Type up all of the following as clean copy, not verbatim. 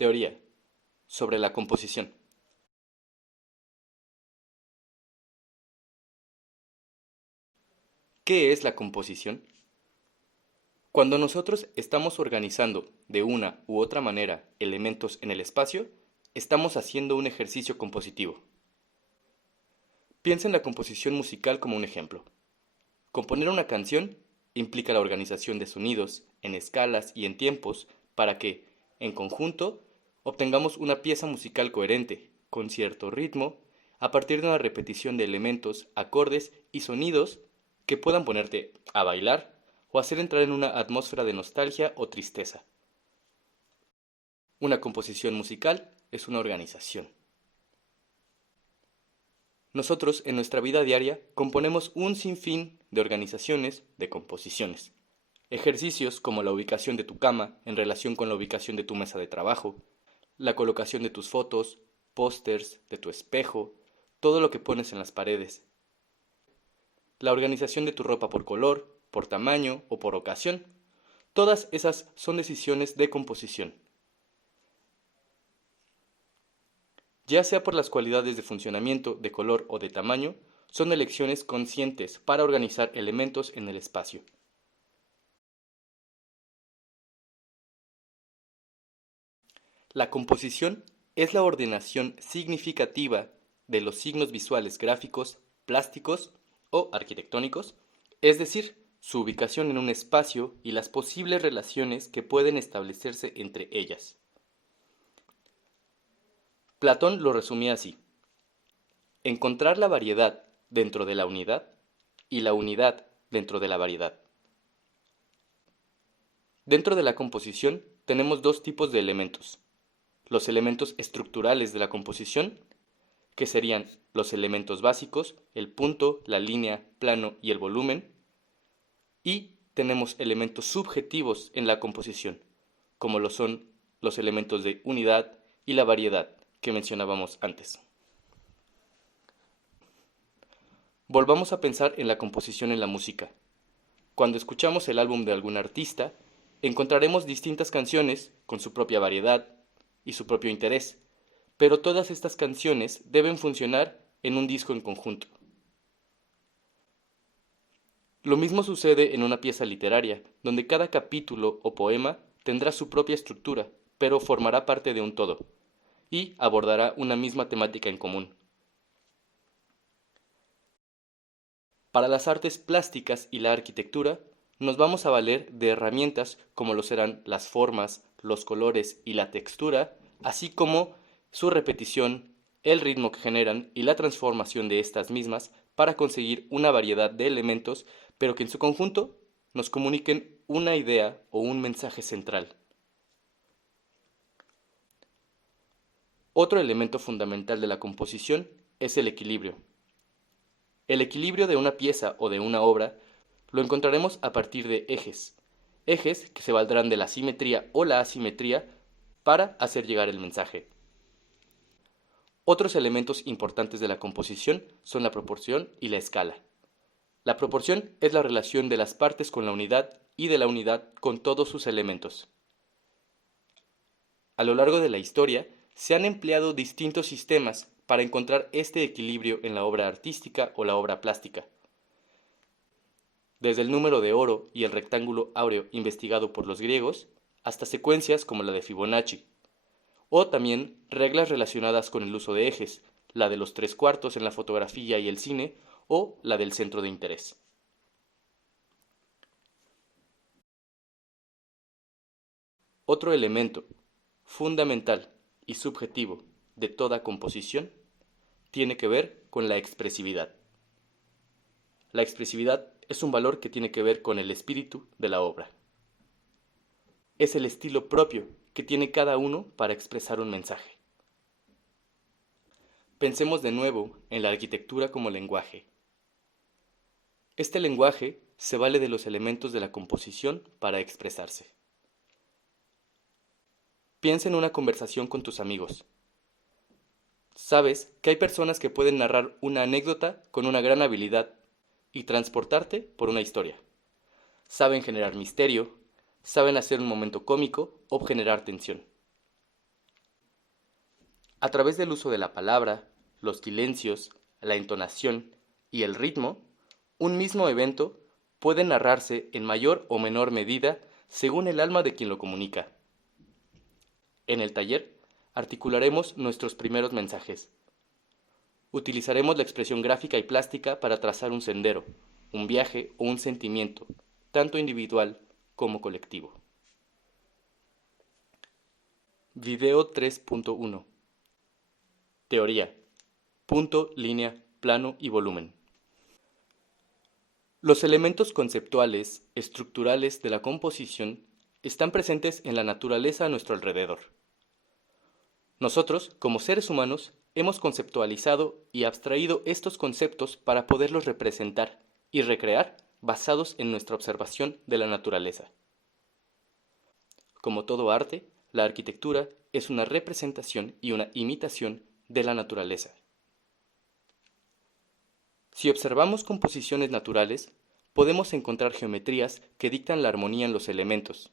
Teoría sobre la composición. ¿Qué es la composición? Cuando nosotros estamos organizando de una u otra manera elementos en el espacio, estamos haciendo un ejercicio compositivo. Piensa en la composición musical como un ejemplo. Componer una canción implica la organización de sonidos en escalas y en tiempos para que, en conjunto, obtengamos una pieza musical coherente, con cierto ritmo, a partir de una repetición de elementos, acordes y sonidos que puedan ponerte a bailar o hacer entrar en una atmósfera de nostalgia o tristeza. Una composición musical es una organización. Nosotros, en nuestra vida diaria, componemos un sinfín de organizaciones, de composiciones. Ejercicios como la ubicación de tu cama en relación con la ubicación de tu mesa de trabajo, la colocación de tus fotos, pósters, de tu espejo, todo lo que pones en las paredes. La organización de tu ropa por color, por tamaño o por ocasión. Todas esas son decisiones de composición. Ya sea por las cualidades de funcionamiento, de color o de tamaño, son elecciones conscientes para organizar elementos en el espacio. La composición es la ordenación significativa de los signos visuales gráficos, plásticos o arquitectónicos, es decir, su ubicación en un espacio y las posibles relaciones que pueden establecerse entre ellas. Platón lo resumía así: encontrar la variedad dentro de la unidad y la unidad dentro de la variedad. Dentro de la composición tenemos dos tipos de elementos: los elementos estructurales de la composición, que serían los elementos básicos, el punto, la línea, plano y el volumen, y tenemos elementos subjetivos en la composición, como lo son los elementos de unidad y la variedad que mencionábamos antes. Volvamos a pensar en la composición en la música. Cuando escuchamos el álbum de algún artista, encontraremos distintas canciones con su propia variedad y su propio interés, pero todas estas canciones deben funcionar en un disco en conjunto. Lo mismo sucede en una pieza literaria, donde cada capítulo o poema tendrá su propia estructura, pero formará parte de un todo, y abordará una misma temática en común. Para las artes plásticas y la arquitectura, nos vamos a valer de herramientas como lo serán las formas, los colores y la textura, así como su repetición, el ritmo que generan y la transformación de estas mismas para conseguir una variedad de elementos, pero que en su conjunto nos comuniquen una idea o un mensaje central. Otro elemento fundamental de la composición es el equilibrio. El equilibrio de una pieza o de una obra lo encontraremos a partir de ejes que se valdrán de la simetría o la asimetría para hacer llegar el mensaje. Otros elementos importantes de la composición son la proporción y la escala. La proporción es la relación de las partes con la unidad y de la unidad con todos sus elementos. A lo largo de la historia se han empleado distintos sistemas para encontrar este equilibrio en la obra artística o la obra plástica. Desde el número de oro y el rectángulo áureo investigado por los griegos, hasta secuencias como la de Fibonacci, o también reglas relacionadas con el uso de ejes, la de los tres cuartos en la fotografía y el cine, o la del centro de interés. Otro elemento fundamental y subjetivo de toda composición tiene que ver con la expresividad. La expresividad es un valor que tiene que ver con el espíritu de la obra. Es el estilo propio que tiene cada uno para expresar un mensaje. Pensemos de nuevo en la arquitectura como lenguaje. Este lenguaje se vale de los elementos de la composición para expresarse. Piensa en una conversación con tus amigos. Sabes que hay personas que pueden narrar una anécdota con una gran habilidad y transportarte por una historia. Saben generar misterio, saben hacer un momento cómico o generar tensión. A través del uso de la palabra, los silencios, la entonación y el ritmo, un mismo evento puede narrarse en mayor o menor medida según el alma de quien lo comunica. En el taller, articularemos nuestros primeros mensajes. Utilizaremos la expresión gráfica y plástica para trazar un sendero, un viaje o un sentimiento, tanto individual como colectivo. Video 3.1. Teoría. Punto, línea, plano y volumen. Los elementos conceptuales, estructurales de la composición están presentes en la naturaleza a nuestro alrededor. Nosotros, como seres humanos, hemos conceptualizado y abstraído estos conceptos para poderlos representar y recrear basados en nuestra observación de la naturaleza. Como todo arte, la arquitectura es una representación y una imitación de la naturaleza. Si observamos composiciones naturales, podemos encontrar geometrías que dictan la armonía en los elementos.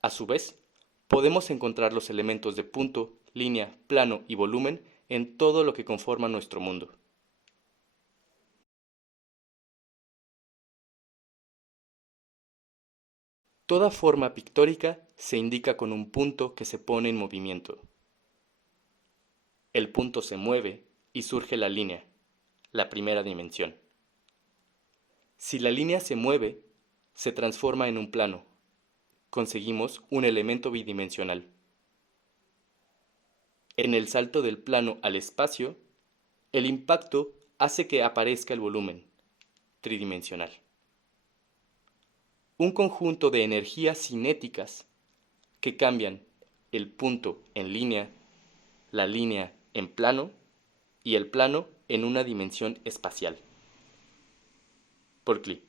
A su vez, podemos encontrar los elementos de punto, línea, plano y volumen en todo lo que conforma nuestro mundo. Toda forma pictórica se indica con un punto que se pone en movimiento. El punto se mueve y surge la línea, la primera dimensión. Si la línea se mueve, se transforma en un plano. Conseguimos un elemento bidimensional. En el salto del plano al espacio, el impacto hace que aparezca el volumen, tridimensional. Un conjunto de energías cinéticas que cambian el punto en línea, la línea en plano y el plano en una dimensión espacial. Paul Klee.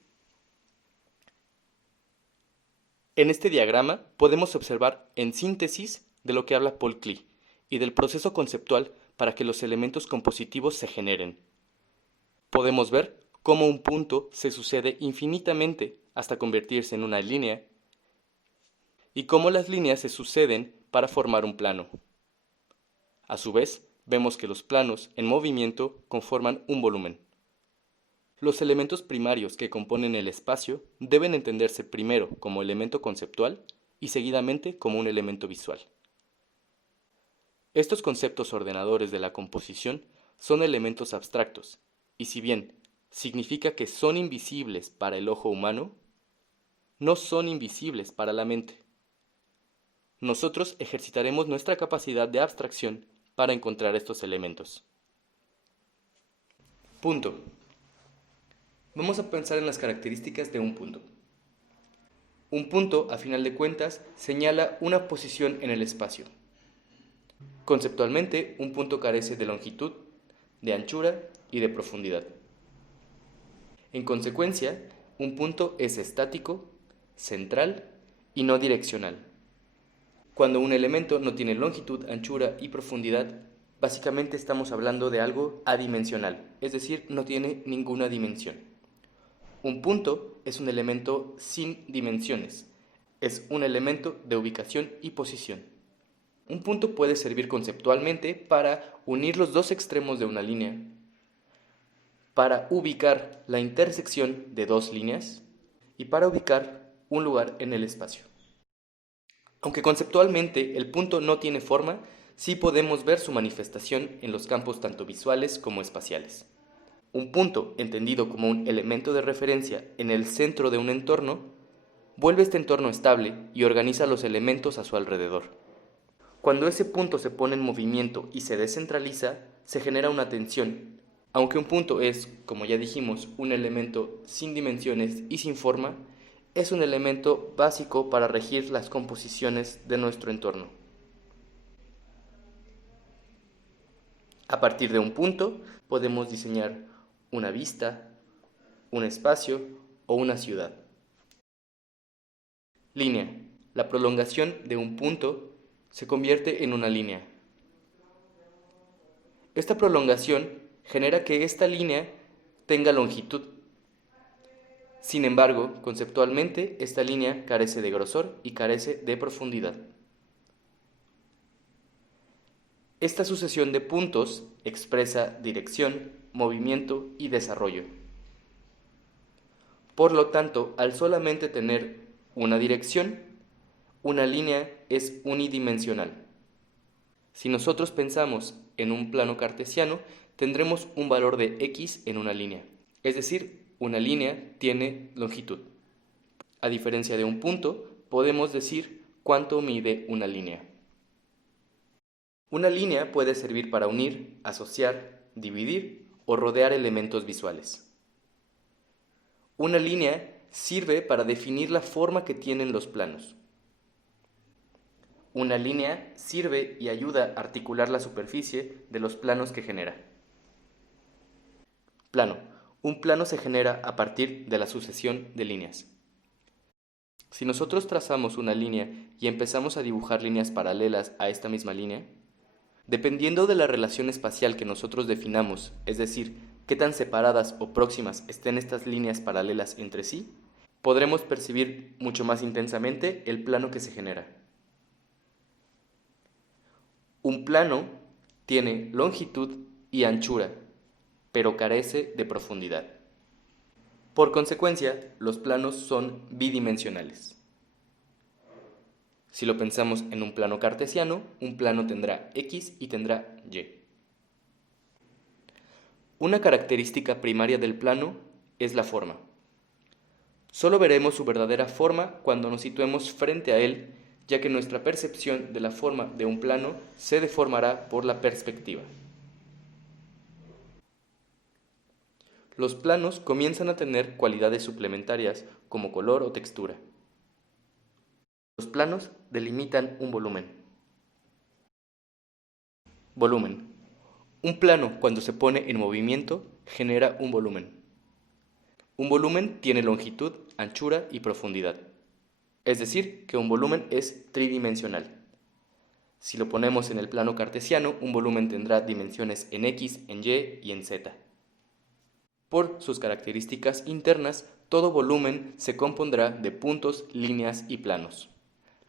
En este diagrama podemos observar en síntesis de lo que habla Paul Klee y del proceso conceptual para que los elementos compositivos se generen. Podemos ver cómo un punto se sucede infinitamente hasta convertirse en una línea y cómo las líneas se suceden para formar un plano. A su vez, vemos que los planos en movimiento conforman un volumen. Los elementos primarios que componen el espacio deben entenderse primero como elemento conceptual y seguidamente como un elemento visual. Estos conceptos ordenadores de la composición son elementos abstractos, y si bien significa que son invisibles para el ojo humano, no son invisibles para la mente. Nosotros ejercitaremos nuestra capacidad de abstracción para encontrar estos elementos. Punto. Vamos a pensar en las características de un punto. Un punto, a final de cuentas, señala una posición en el espacio. Conceptualmente, un punto carece de longitud, de anchura y de profundidad. En consecuencia, un punto es estático, central y no direccional. Cuando un elemento no tiene longitud, anchura y profundidad, básicamente estamos hablando de algo adimensional, es decir, no tiene ninguna dimensión. Un punto es un elemento sin dimensiones, es un elemento de ubicación y posición. Un punto puede servir conceptualmente para unir los dos extremos de una línea, para ubicar la intersección de dos líneas y para ubicar un lugar en el espacio. Aunque conceptualmente el punto no tiene forma, sí podemos ver su manifestación en los campos tanto visuales como espaciales. Un punto, entendido como un elemento de referencia en el centro de un entorno, vuelve este entorno estable y organiza los elementos a su alrededor. Cuando ese punto se pone en movimiento y se descentraliza, se genera una tensión. Aunque un punto es, como ya dijimos, un elemento sin dimensiones y sin forma, es un elemento básico para regir las composiciones de nuestro entorno. A partir de un punto, podemos diseñar una vista, un espacio o una ciudad. Línea. La prolongación de un punto se convierte en una línea. Esta prolongación genera que esta línea tenga longitud. Sin embargo, conceptualmente, esta línea carece de grosor y carece de profundidad. Esta sucesión de puntos expresa dirección, movimiento y desarrollo. Por lo tanto, al solamente tener una dirección, una línea es unidimensional. Si nosotros pensamos en un plano cartesiano, tendremos un valor de x en una línea, es decir, una línea tiene longitud. A diferencia de un punto, podemos decir cuánto mide una línea. Una línea puede servir para unir, asociar, dividir o rodear elementos visuales. Una línea sirve para definir la forma que tienen los planos. Una línea sirve y ayuda a articular la superficie de los planos que genera. Plano. Un plano se genera a partir de la sucesión de líneas. Si nosotros trazamos una línea y empezamos a dibujar líneas paralelas a esta misma línea, dependiendo de la relación espacial que nosotros definamos, es decir, qué tan separadas o próximas estén estas líneas paralelas entre sí, podremos percibir mucho más intensamente el plano que se genera. Un plano tiene longitud y anchura, pero carece de profundidad. Por consecuencia, los planos son bidimensionales. Si lo pensamos en un plano cartesiano, un plano tendrá X y tendrá Y. Una característica primaria del plano es la forma. Solo veremos su verdadera forma cuando nos situemos frente a él, ya que nuestra percepción de la forma de un plano se deformará por la perspectiva. Los planos comienzan a tener cualidades suplementarias como color o textura. Los planos delimitan un volumen. Volumen. Un plano, cuando se pone en movimiento, genera un volumen. Un volumen tiene longitud, anchura y profundidad. Es decir, que un volumen es tridimensional. Si lo ponemos en el plano cartesiano, un volumen tendrá dimensiones en X, en Y y en Z. Por sus características internas, todo volumen se compondrá de puntos, líneas y planos.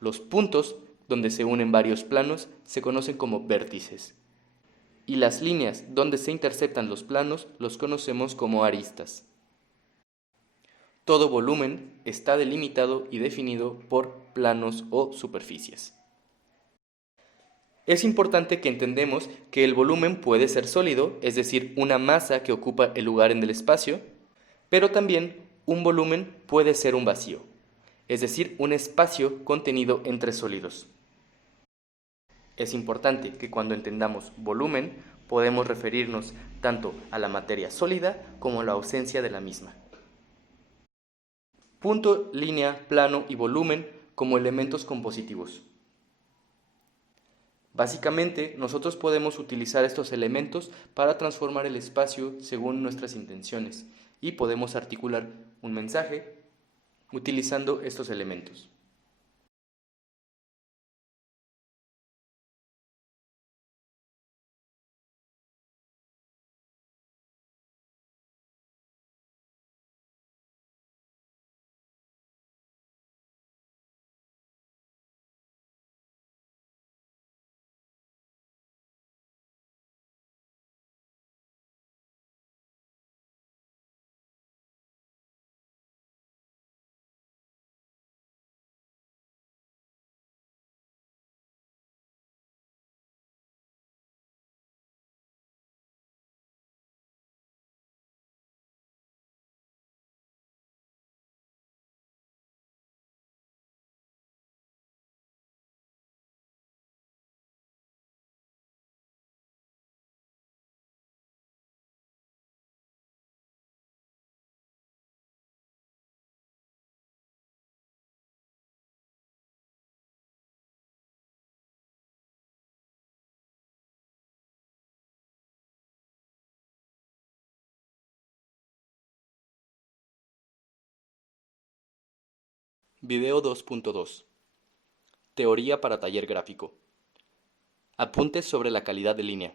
Los puntos, donde se unen varios planos, se conocen como vértices. Y las líneas, donde se interceptan los planos, los conocemos como aristas. Todo volumen está delimitado y definido por planos o superficies. Es importante que entendamos que el volumen puede ser sólido, es decir, una masa que ocupa el lugar en el espacio, pero también un volumen puede ser un vacío, es decir, un espacio contenido entre sólidos. Es importante que cuando entendamos volumen podemos referirnos tanto a la materia sólida como a la ausencia de la misma. Punto, línea, plano y volumen como elementos compositivos. Básicamente, nosotros podemos utilizar estos elementos para transformar el espacio según nuestras intenciones y podemos articular un mensaje utilizando estos elementos. Video 2.2. Teoría para taller gráfico. Apuntes sobre la calidad de línea.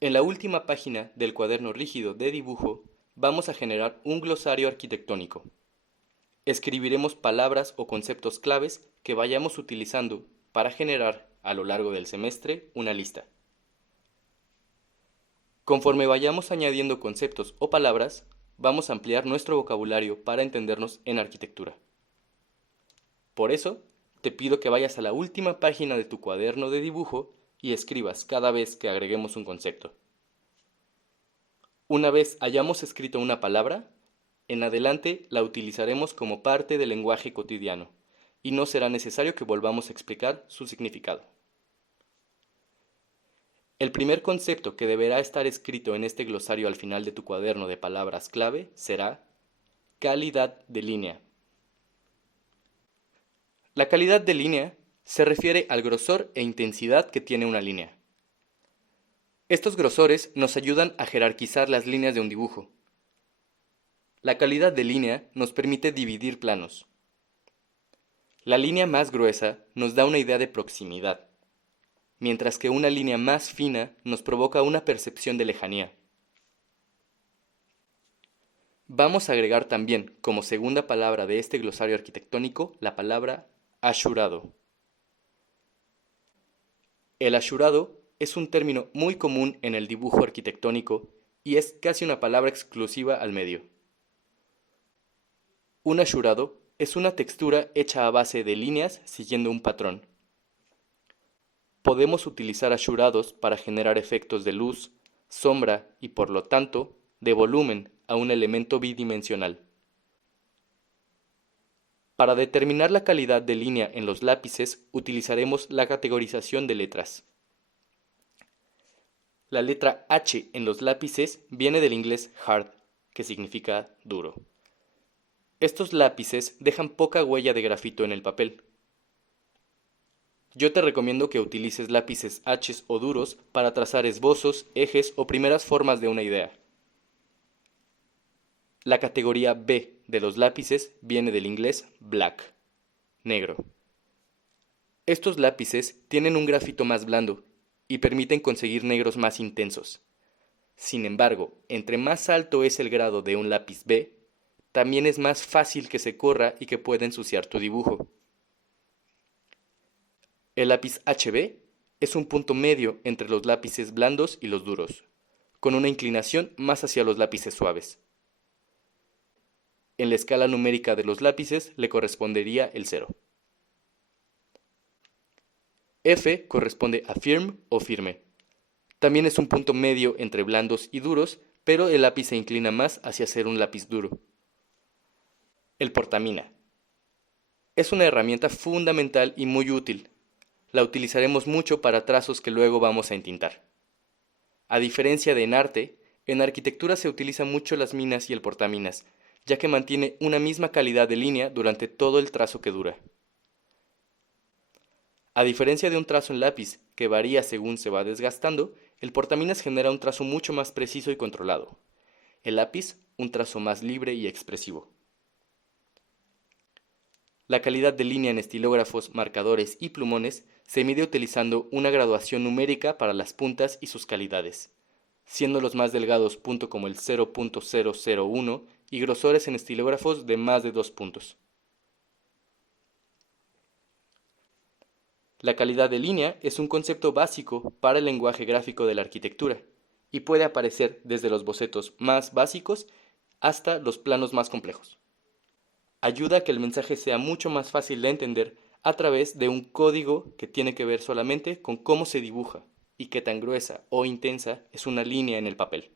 En la última página del cuaderno rígido de dibujo vamos a generar un glosario arquitectónico. Escribiremos palabras o conceptos claves que vayamos utilizando para generar a lo largo del semestre, una lista. Conforme vayamos añadiendo conceptos o palabras, vamos a ampliar nuestro vocabulario para entendernos en arquitectura. Por eso, te pido que vayas a la última página de tu cuaderno de dibujo y escribas cada vez que agreguemos un concepto. Una vez hayamos escrito una palabra, en adelante la utilizaremos como parte del lenguaje cotidiano y no será necesario que volvamos a explicar su significado. El primer concepto que deberá estar escrito en este glosario al final de tu cuaderno de palabras clave será calidad de línea. La calidad de línea se refiere al grosor e intensidad que tiene una línea. Estos grosores nos ayudan a jerarquizar las líneas de un dibujo. La calidad de línea nos permite dividir planos. La línea más gruesa nos da una idea de proximidad, mientras que una línea más fina nos provoca una percepción de lejanía. Vamos a agregar también, como segunda palabra de este glosario arquitectónico, la palabra asurado. El asurado es un término muy común en el dibujo arquitectónico y es casi una palabra exclusiva al medio. Un asurado es una textura hecha a base de líneas siguiendo un patrón. Podemos utilizar asurados para generar efectos de luz, sombra y por lo tanto de volumen a un elemento bidimensional. Para determinar la calidad de línea en los lápices utilizaremos la categorización de letras. La letra H en los lápices viene del inglés hard, que significa duro. Estos lápices dejan poca huella de grafito en el papel. Yo te recomiendo que utilices lápices H o duros para trazar esbozos, ejes o primeras formas de una idea. La categoría B de los lápices viene del inglés black, negro. Estos lápices tienen un grafito más blando y permiten conseguir negros más intensos. Sin embargo, entre más alto es el grado de un lápiz B, también es más fácil que se corra y que pueda ensuciar tu dibujo. El lápiz HB es un punto medio entre los lápices blandos y los duros, con una inclinación más hacia los lápices suaves. En la escala numérica de los lápices le correspondería el 0. F corresponde a firm o firme. También es un punto medio entre blandos y duros, pero el lápiz se inclina más hacia ser un lápiz duro. El portamina. Es una herramienta fundamental y muy útil. La utilizaremos mucho para trazos que luego vamos a entintar. A diferencia de en arte, en arquitectura se utilizan mucho las minas y el portaminas, ya que mantiene una misma calidad de línea durante todo el trazo que dura. A diferencia de un trazo en lápiz, que varía según se va desgastando, el portaminas genera un trazo mucho más preciso y controlado. El lápiz, un trazo más libre y expresivo. La calidad de línea en estilógrafos, marcadores y plumones se mide utilizando una graduación numérica para las puntas y sus calidades, siendo los más delgados punto como el 0.001 y grosores en estilógrafos de más de 2 puntos. La calidad de línea es un concepto básico para el lenguaje gráfico de la arquitectura y puede aparecer desde los bocetos más básicos hasta los planos más complejos. Ayuda a que el mensaje sea mucho más fácil de entender a través de un código que tiene que ver solamente con cómo se dibuja y qué tan gruesa o intensa es una línea en el papel.